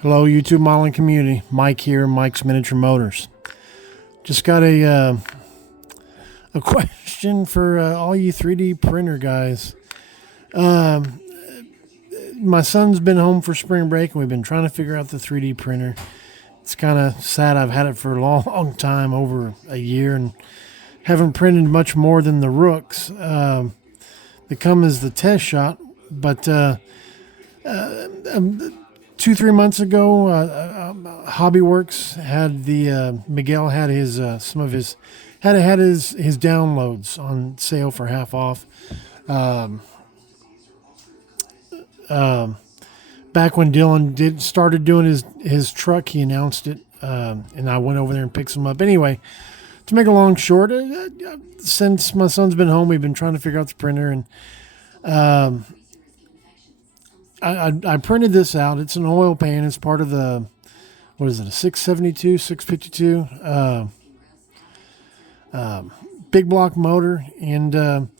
Hello, YouTube modeling community. Mike here, Mike's Miniature Motors. Just got a question for all you 3D printer guys. My son's been home for spring break, and we've been trying to figure out the 3D printer. It's kind of sad. I've had it for a long, long time, over a year, and haven't printed much more than the Rooks that come as the test shot. But 2-3 months ago, Hobbyworks had the Miguel had his some of his had his downloads on sale for half off. Back when Dylan started doing his truck, he announced it, and I went over there and picked some up. Anyway, to make a long short, since my son's been home, we've been trying to figure out the printer, and I printed this out. It's an oil pan. It's part of the, what is it, a 672, 652 big block motor. And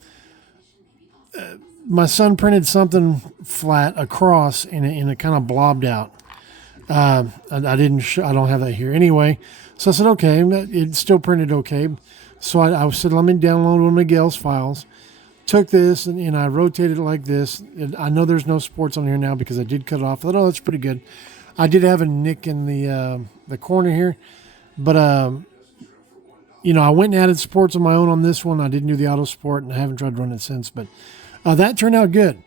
my son printed something flat across, and it kind of blobbed out. I don't have that here anyway. So I said, okay, it still printed okay. So I said, let me download one of Miguel's files. Took this and I rotated it like this. I know there's no supports on here now because I did cut it off. I thought, oh, that's pretty good. I did have a nick in the corner here, but I went and added supports on my own on this one. I didn't do the auto support, and I haven't tried to run it since. But that turned out good.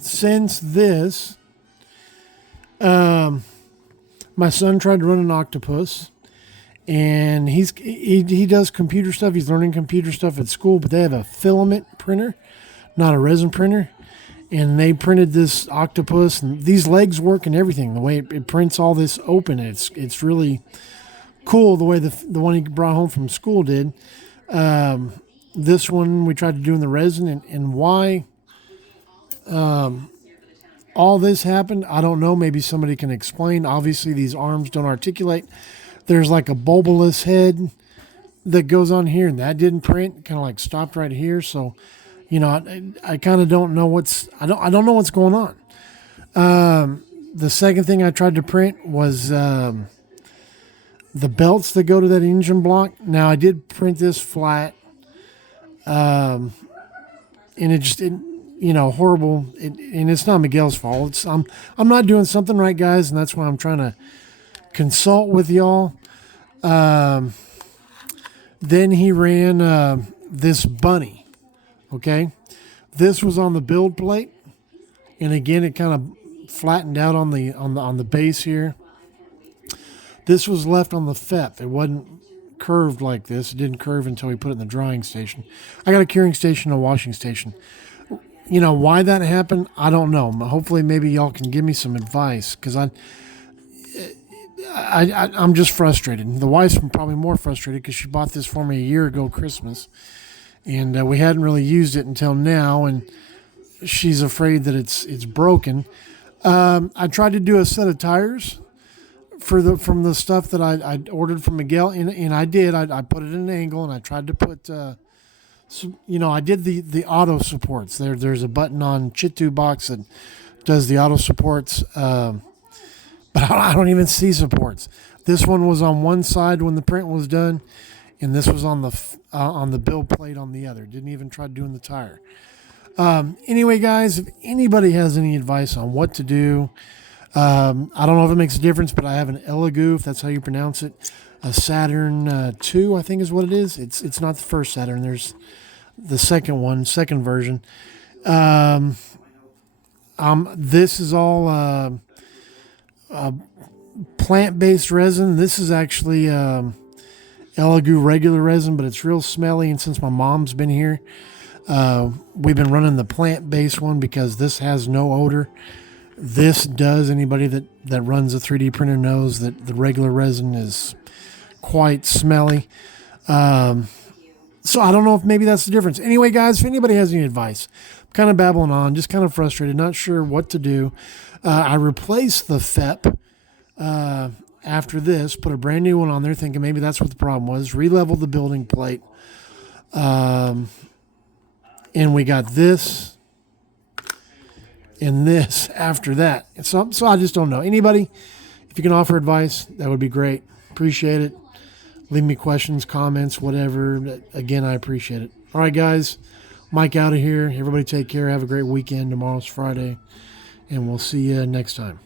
Since this, my son tried to run an Octopus. And he does computer stuff. He's learning computer stuff at school, but they have a filament printer, not a resin printer. And they printed this Octopus, and these legs work and everything. The way it prints all this open, it's really cool the way the one he brought home from school did. This one we tried to do in the resin, and why all this happened, I don't know. Maybe somebody can explain. Obviously, these arms don't articulate. There's like a bulbous head that goes on here, and that didn't print. Kind of like stopped right here. So, I kind of don't know I don't know what's going on. The second thing I tried to print was the belts that go to that engine block. Now I did print this flat, and it just horrible. And it's not Miguel's fault. I'm not doing something right, guys, and that's why I'm trying to consult with y'all. Then he ran this bunny. Okay, this was on the build plate, and again it kind of flattened out on the base here. This was left on the FEP. It wasn't curved like this. It didn't curve until we put it in the drying station. I got a curing station, a washing station. Why that happened, I don't know. Hopefully, maybe y'all can give me some advice, because I'm just frustrated. The wife's probably more frustrated because she bought this for me a year ago Christmas, and we hadn't really used it until now, and she's afraid that it's broken. I tried to do a set of tires from the stuff that I ordered from Miguel, and I did. I put it at an angle, and I tried to put I did the auto supports. There's a button on Chitu box that does the auto supports. But I don't even see supports. This one was on one side when the print was done, and this was on the build plate on the other. Didn't even try doing the tire. Anyway, guys, if anybody has any advice on what to do, I don't know if it makes a difference, but I have an Elegoo, if that's how you pronounce it, a Saturn 2, I think is what it is. It's not the first Saturn. There's the second version. This is all plant-based resin. This is actually Elegoo regular resin, but it's real smelly. And since my mom's been here, we've been running the plant-based one because this has no odor. This does. Anybody that runs a 3D printer knows that the regular resin is quite smelly. So I don't know if maybe that's the difference. Anyway, guys, if anybody has any advice, I'm kind of babbling on, just kind of frustrated, not sure what to do. I replaced the FEP after this, put a brand new one on there, thinking maybe that's what the problem was. Re-leveled the building plate, and we got this and this after that. So I just don't know. Anybody, if you can offer advice, that would be great. Appreciate it. Leave me questions, comments, whatever. Again, I appreciate it. All right, guys. Mike out of here. Everybody take care. Have a great weekend. Tomorrow's Friday. And we'll see you next time.